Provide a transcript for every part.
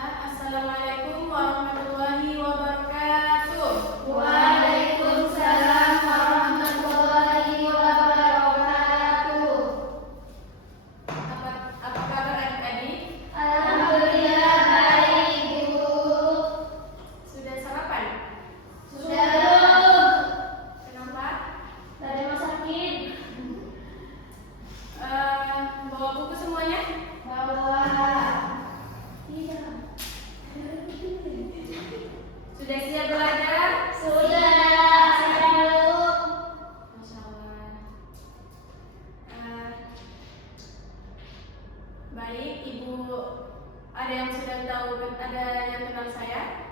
Bismillah. Assalamualaikum warahmatullahi wabarakatuh. Waalaikumsalam warahmatullahi wabarakatuh. Apa kabar adik-adik? Alhamdulillah baik, Bu. Sudah sarapan? Sudah belum? Kenapa? Tadi mau sakit. Bawa buku semuanya? Bawa. Tidak. Sudah siap belajar? Sudah. Saya dulu. Masya Allah. Baik, Ibu. Ada yang sudah tahu? Ada yang kenal saya?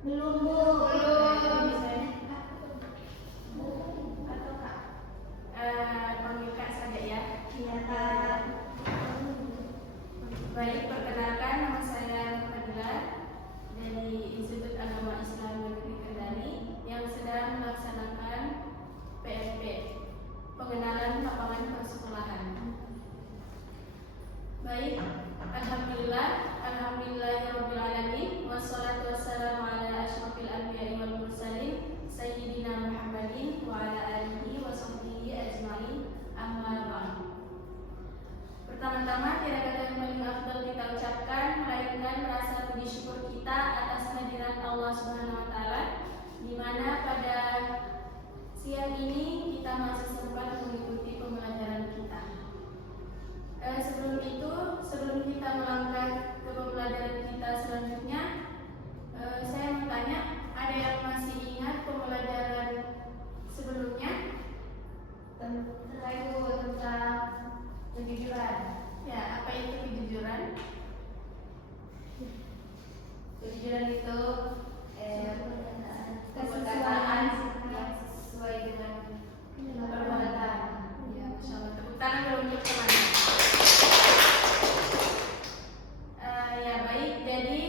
Belum, Bu. Belum. Bu atau Kak? Panggil Kak saja ya. Iya, Kak. Baik, perkenalkan nama saya Fadila dari Institut Agama Islam Negeri Kendari yang sedang melaksanakan PMP, pengenalan lapangan persekolahan. Baik, alhamdulillahirabbil alamin wassalatu wassalamu ala asyrofil anbiya'i wal mursalin sayyidina Muhammadin wa ala alihi wa sahbihi ajmain, amma ba'd. Pertama-tama, tiada kata yang paling afdal kita ucapkan melainkan rasa puji syukur kita atas kehadirat Allah Subhanahu wa taala, di mana pada siang ini kita masih sempat mengikuti pembelajaran kita. Sebelum kita melangkah ke pembelajaran kita selanjutnya, saya mau tanya, ada yang masih ingat pembelajaran sebelumnya? Tentang kejujuran. Ya, apa itu kejujuran? Kejujuran itu perkataan yang sesuai dengan perbuatan. Ya, Masya Allah. Tepuk tangan dulu untuk teman. Ya, baik. Jadi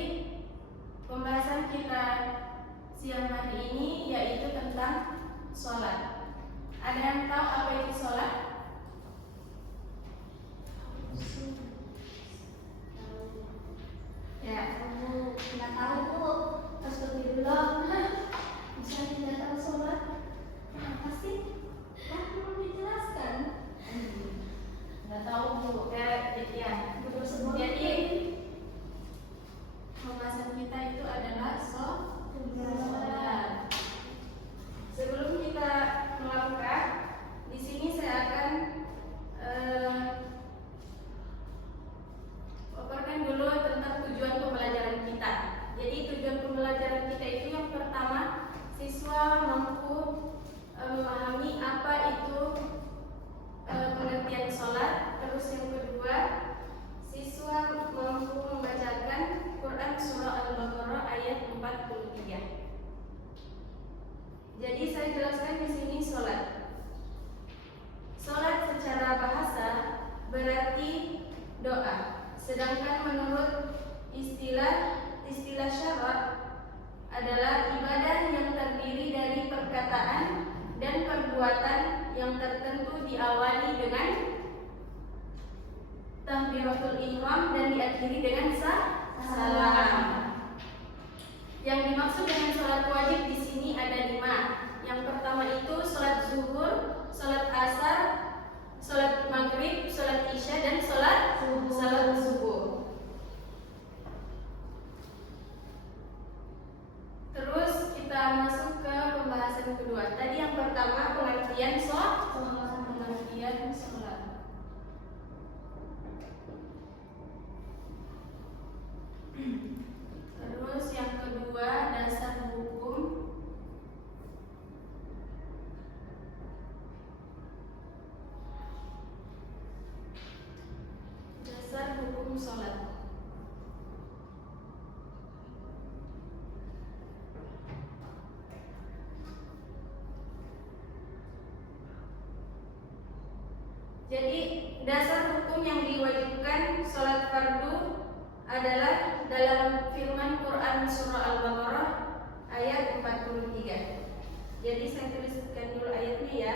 pembahasan kita siang hari ini yaitu tentang sholat. Ada yang tahu apa itu sholat? Ya, Kamu nggak tahu, Bu? Astagfirullah. Bisa tidak tahu sholat? Kenapa sih? Kan belum dijelaskan. nggak tahu Bu. Ya, jadi pembahasan kita itu adalah sholat. Sebelum kita melangkah, di sini saya akan paparkan dulu tentang tujuan pembelajaran kita. Jadi tujuan pembelajaran kita itu yang pertama, siswa mampu memahami apa itu pengertian sholat. Terus yang kedua, siswa mampu membacakan Quran surah Al-Baqarah ayat 43. Jadi saya jelaskan di sini sholat. Sholat secara bahasa berarti doa. Sedangkan menurut istilah syarak adalah ibadah yang terdiri dari perkataan dan perbuatan yang tertentu diawali dengan takbiratul ihram dan diakhiri dengan salam. Yang dimaksud dengan sholat wajib di sini ada 5. Yang pertama itu sholat zuhur, sholat asar, sholat maghrib, sholat isya, dan sholat subuh. Terus kita masuk ke pembahasan kedua. Tadi yang pertama pengertian sholat. Terus yang kedua dasar hukum. Dasar hukum sholat. Jadi dasar hukum yang diwajibkan sholat fardu adalah dalam firman Quran surah Al-Baqarah ayat 43. Jadi saya tuliskan dulu ayatnya ya.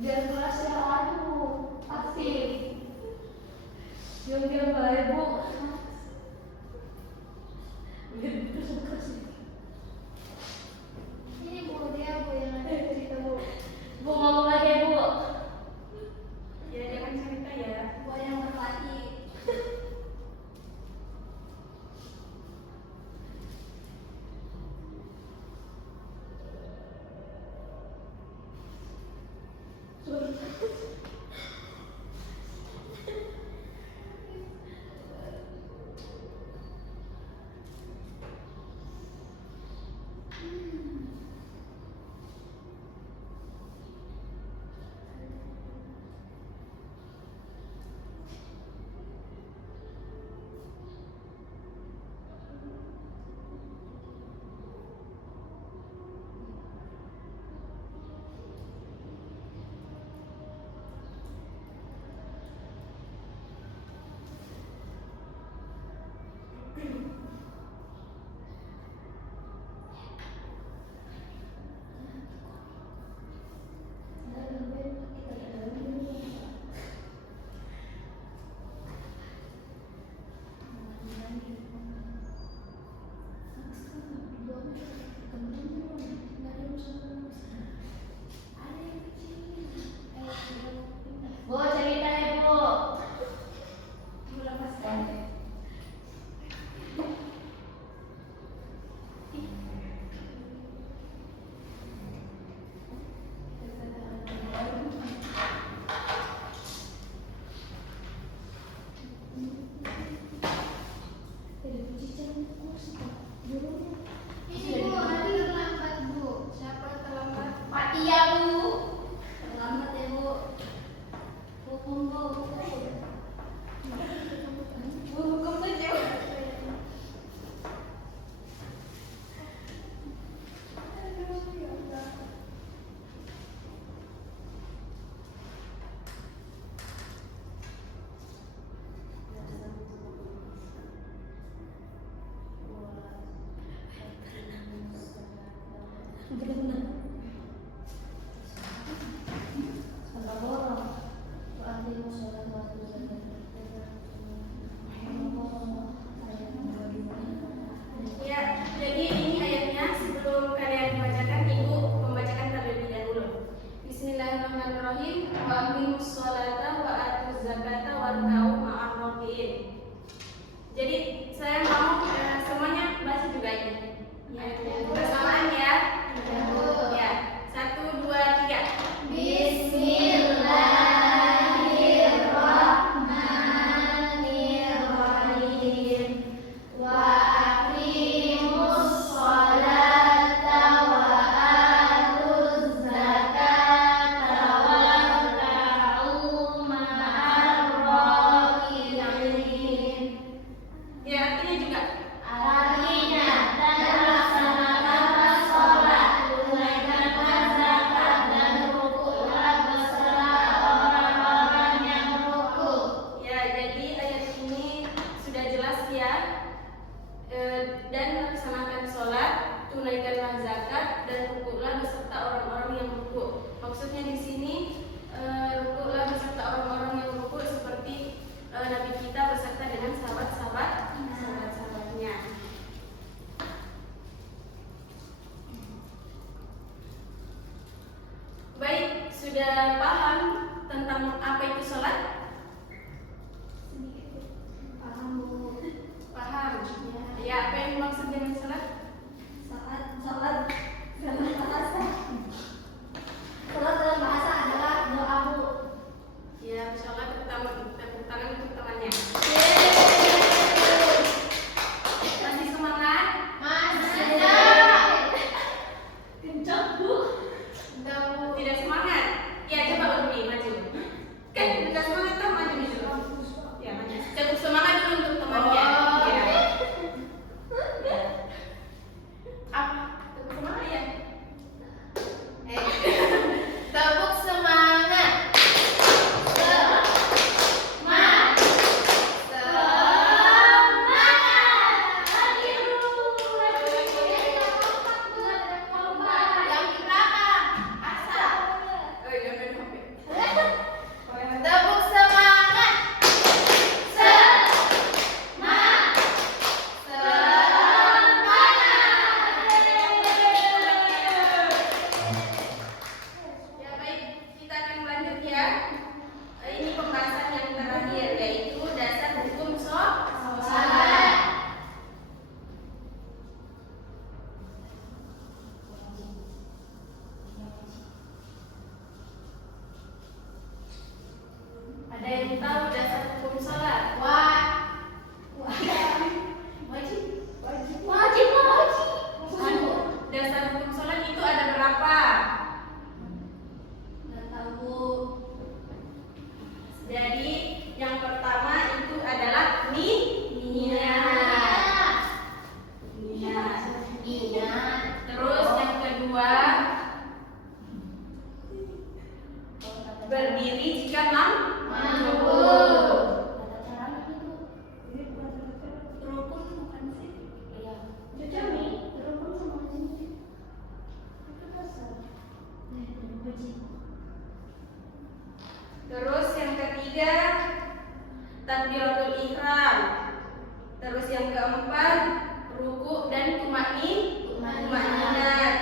Biar kelasnya aktif. Diam-diam baik Bu. Ini Bu, dia Bu yang ada cerita Bu. Bu ngomong lagi Bu. Ya jangan cerita ya. Bu yang merpati. Bu cerita ya Bu. Bu lepaskan. Ini Bu, nanti terlambat Bu. Siapa terlambat? Patia Bu. Terlambat ya Bu. Hukum Bu. Bu hukum saja. Ya, jadi ini ayatnya. Sebelum kalian bacakan, Ibu membacakan terlebih dahulu. Bismillahirrahmanirrahim. Wa aqimus sholata wa atuz zakata warka'u ma'ar rakiin. Jadi saya mau semuanya baca juga ini. Ayatnya bersamaan ya. Ya, 1, 2, 3. Bismillahirrahmanirrahim. Wa aqimus sholata wa atuz zakata warka'u ma'ar rakiin. Ya, artinya juga. Artinya, dan laksanakanlah sholat, tunaikanlah zakat, dan rukuklah beserta orang-orang yang rukuk. Ya, jadi ayat ini sudah jelas ya. Dan laksanakan sholat, tunaikanlah zakat, dan rukuklah beserta orang-orang yang rukuk. Maksudnya di sini rukuklah beserta orang-orang yang rukuk seperti Nabi kita beserta dengan sahabat-sahabatnya. Baik, sudah paham tentang apa itu sholat? Paham Bu? Paham? Ya, apa yang dimaksud dengan sholat? Sholat dalam bahasa. Sholat dalam bahasa adalah doa Bu. Ya, sholat pertama, tepuk tangan untuk temannya. Masih semangat? Masih. Kencang Bu. Tidak semangat? Ya, coba lebih maju. Kan tidak semangat kan maju dulu. Ya, maju. Tepuk semangat dulu untuk temannya. Ya. catat ya. Ini pembahasan yang terakhir yaitu dasar hukum sholat. Ada yang tahu dasar hukum sholat? Dasar hukum sholat itu ada berapa? Jadi yang pertama itu adalah niat. Terus yang kedua berdiri jika mampu. Rukun bukan sih? Terus yang ketiga takbiratul ihram. Terus yang keempat ruku dan tumakninah.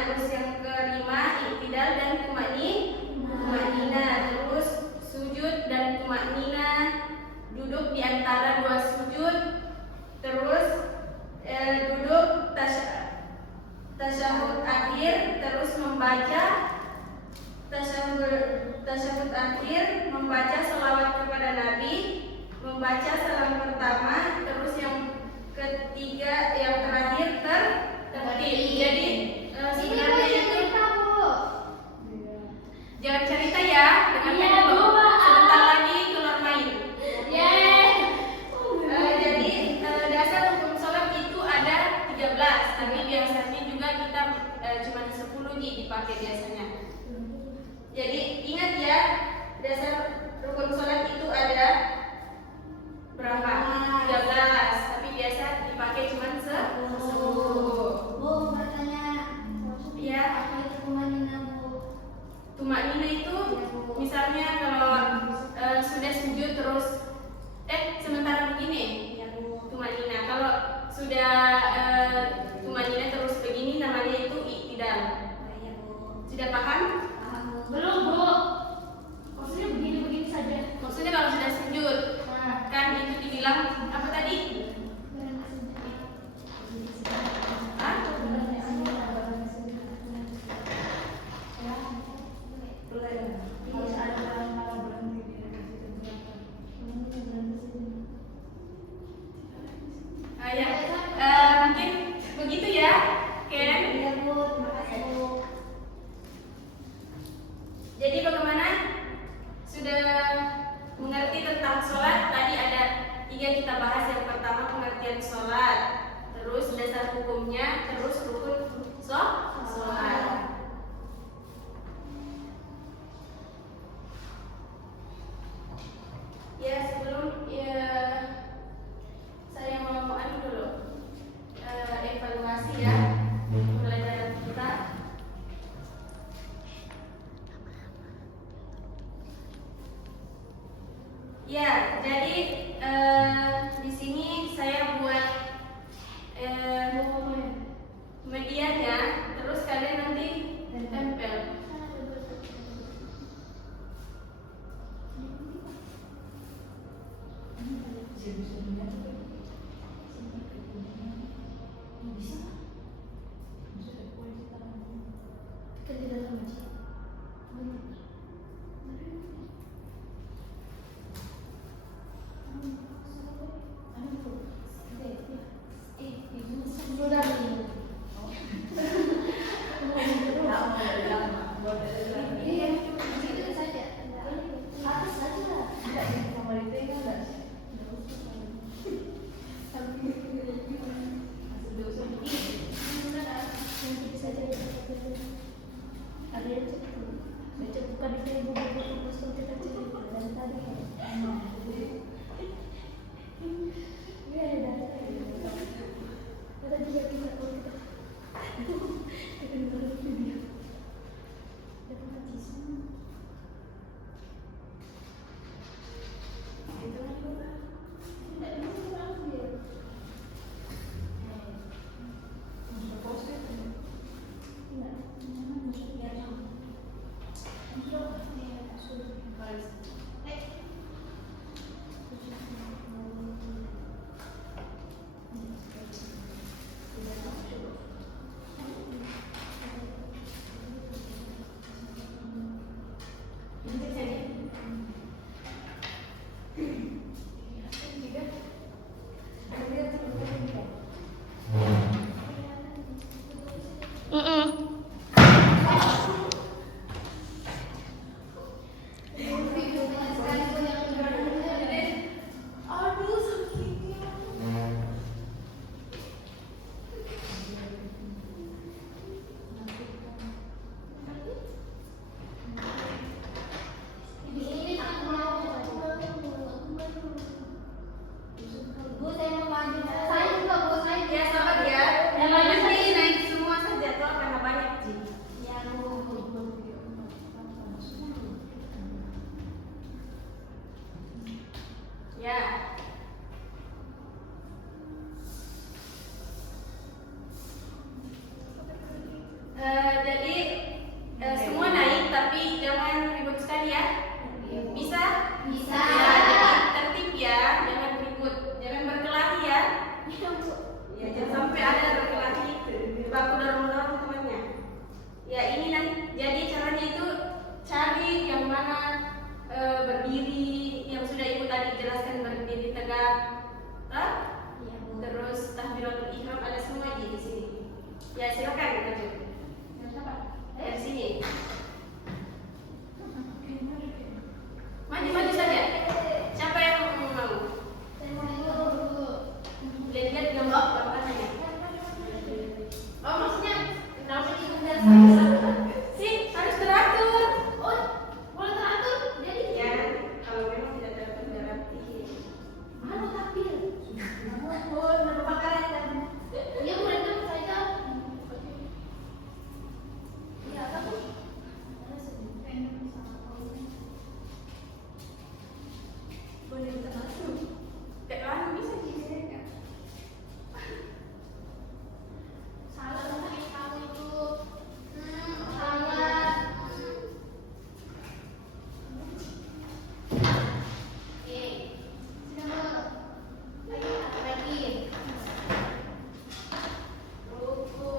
Terus yang kelima i'tidal dan tumakninah. Terus sujud dan tumakninah, duduk di antara dua sujud. Terus duduk tasyahud akhir, terus membaca tasyahud akhir, membaca selawat kepada Nabi, membaca salam pertama, terus yang ketiga, yang terakhir tertib. Jadi sebenarnya itu jangan cerita ya, dengarkan dulu. Sebentar lagi keluar main. Jadi dasar hukum sholat itu ada 13, tapi biasanya juga kita cuma 10 dipakai biasanya. Jadi ingat ya, dasar rukun sholat itu ada berapa? 13, tapi biasa dipakai cuma 10. Bu, bertanya. Ya. Apa itu tumakninah, Bu? Tumakninah itu misalnya kalau sudah sujud terus sementara begini. Tumakninah. Kalau sudah tumakninah terus begini namanya itu i'tidal. Sudah paham? Belum, Bu. Maksudnya begini-begini saja. Maksudnya kalau sudah sujud, kan itu dibilang apa tadi? Hah? Mungkin begitu ya, Ken. Jadi bagaimana? Sudah mengerti tentang sholat? Tadi ada 3 kita bahas. Yang pertama pengertian sholat, terus dasar hukumnya, terus rukun sholat. Ya sebelum saya mau dulu evaluasi ya pembelajaran kita. Ya, jadi di sini saya buat medianya, terus kalian nanti tempel. Ya sabar ya. Nanti naik semua saja tuh karena banyak Ji. Ya. Jadi semua naik tapi jangan ribut sekali ya. Bisa? Bisa. Ya, jadi tertib ya, jangan ribut, jangan berkelahi ya. Ya, jangan sampai ada berkelahi, baku dorong-dorong temannya. Ya ini nanti, jadi caranya itu cari yang mana berdiri, yang sudah ibu tadi jelaskan berdiri tegak, terus takbiratul ihram ada semua di sini. Ya silakan lanjut. Dari sini. Maju saja. Siapa yang mau? Lihat gambarnya. Oh maksudnya sih harus teratur. Oh, boleh teratur. Jadi Ya kalau memang tidak teratur berarti. mana takbir? Oh nama pakaian. Dia boleh tahu saja. Ya, tapi Boleh teratur. Kan bisa juga. salah lagi kamu itu. Salah. Sudah lagi. Ruku.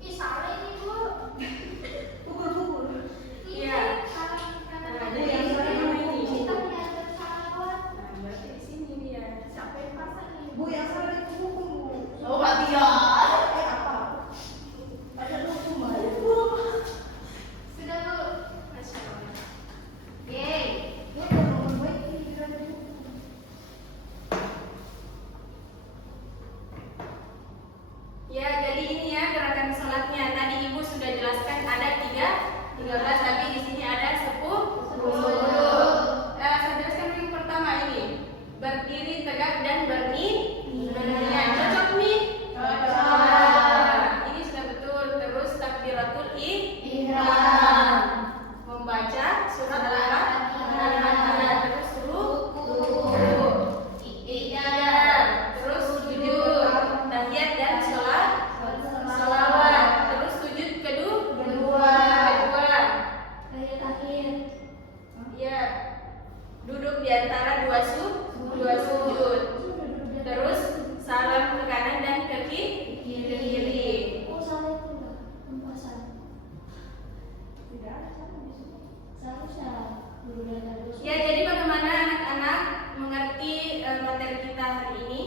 Ih, salah ini, Bu. Pukul-pukul. Iya, Iya. salah. Nah, jadi yang salah mana ini? Kita lihat salawat. Nah, berarti di sini dia. Siapa yang pasang ini? Bu, yang salah itu buku, Bu. Oh, Pak Tio. Apa? Ada buku, Mbak. Sudah, Bu. Masya Allah. Yeay. Dia udah ngomong baik nih, kira-kira, Bu. Ya, jadi ini ya gerakan sholatnya. Tadi ibu sudah jelaskan ada 13, tapi di sini ada 10. Saya jelaskan yang pertama ini berdiri tegak dan bernyanyi. Cocok nih? Ini sudah betul. Terus takbiratul ihram. Membaca surat Al-Fatihah. Terus ruku. Terus sujud, tahiyat dan salawat. Terus sujud kedua. Ayat akhir. Ya, duduk di antara dua sujud. Terus salam ke kanan dan ke kiri. Oh, salah itu enggak. Puasa. Tidak ada sama di sini. Seharusnya dulu dari dosa. Ya, jadi bagaimana anak-anak mengerti materi kita hari ini?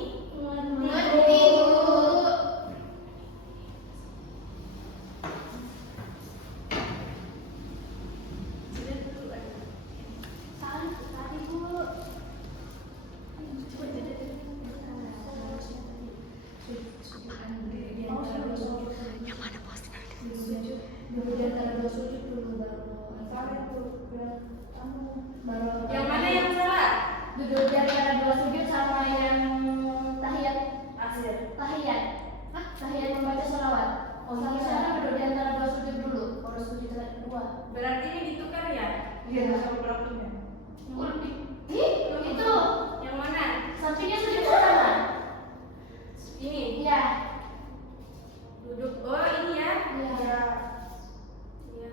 Mengerti, Bu. Salah tadi, Bu. Yang mana posnya? Dulu di antara dua sujud dulu baru. Salah itu, biar kamu. Baru. Yang mana yang salah? Duduk di antara dua sujud sama yang tahiyat. Akhir. Tahiyat membaca sholawat. Oh, seharusnya duduk di antara dua sujud dulu, baru sujud kedua. Berarti ini ditukar ya? Iya, sama berlakunya. Itu Yang mana? sampingnya sujud sama. Ini. Iya. Duduk. Oh, ini ya. Iya. Ya.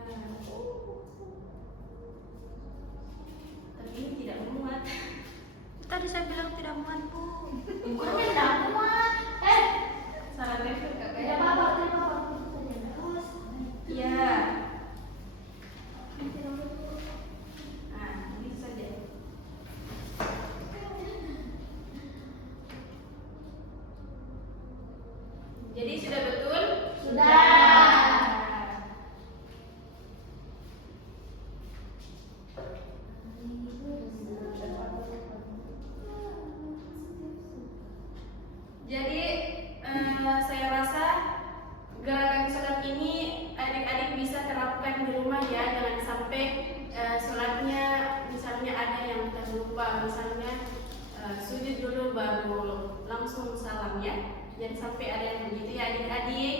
langsung salam ya. Jangan sampai ada yang begitu ya adik-adik.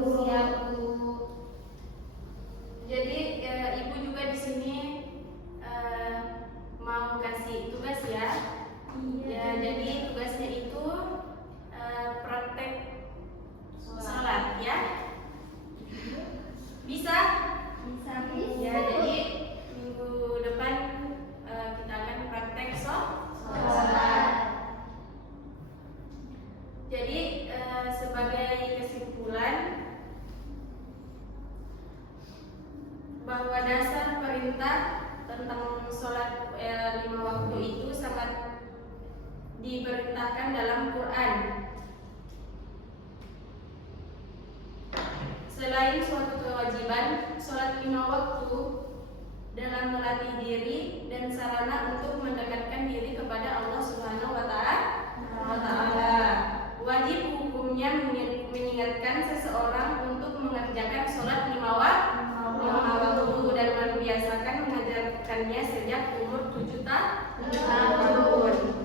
Siap, Bu. Jadi ibu juga di sini mau kasih tugas ya. Ya, jadi tugasnya itu praktek sholat ya. Bisa? Bisa. Ya, jadi minggu depan kita akan praktek sholat. Jadi sebagai kesimpulan bahwa dasar perintah tentang sholat 5 waktu itu sangat diperintahkan dalam Quran. Selain suatu kewajiban, sholat 5 waktu dalam melatih diri dan sarana untuk mendekatkan diri kepada Allah Subhanahu wa Ta'ala. Wajib hukumnya mengingatkan seseorang untuk mengerjakan sholat 5 waktu dan membiasakan mengajarkannya sejak umur 7 tahun.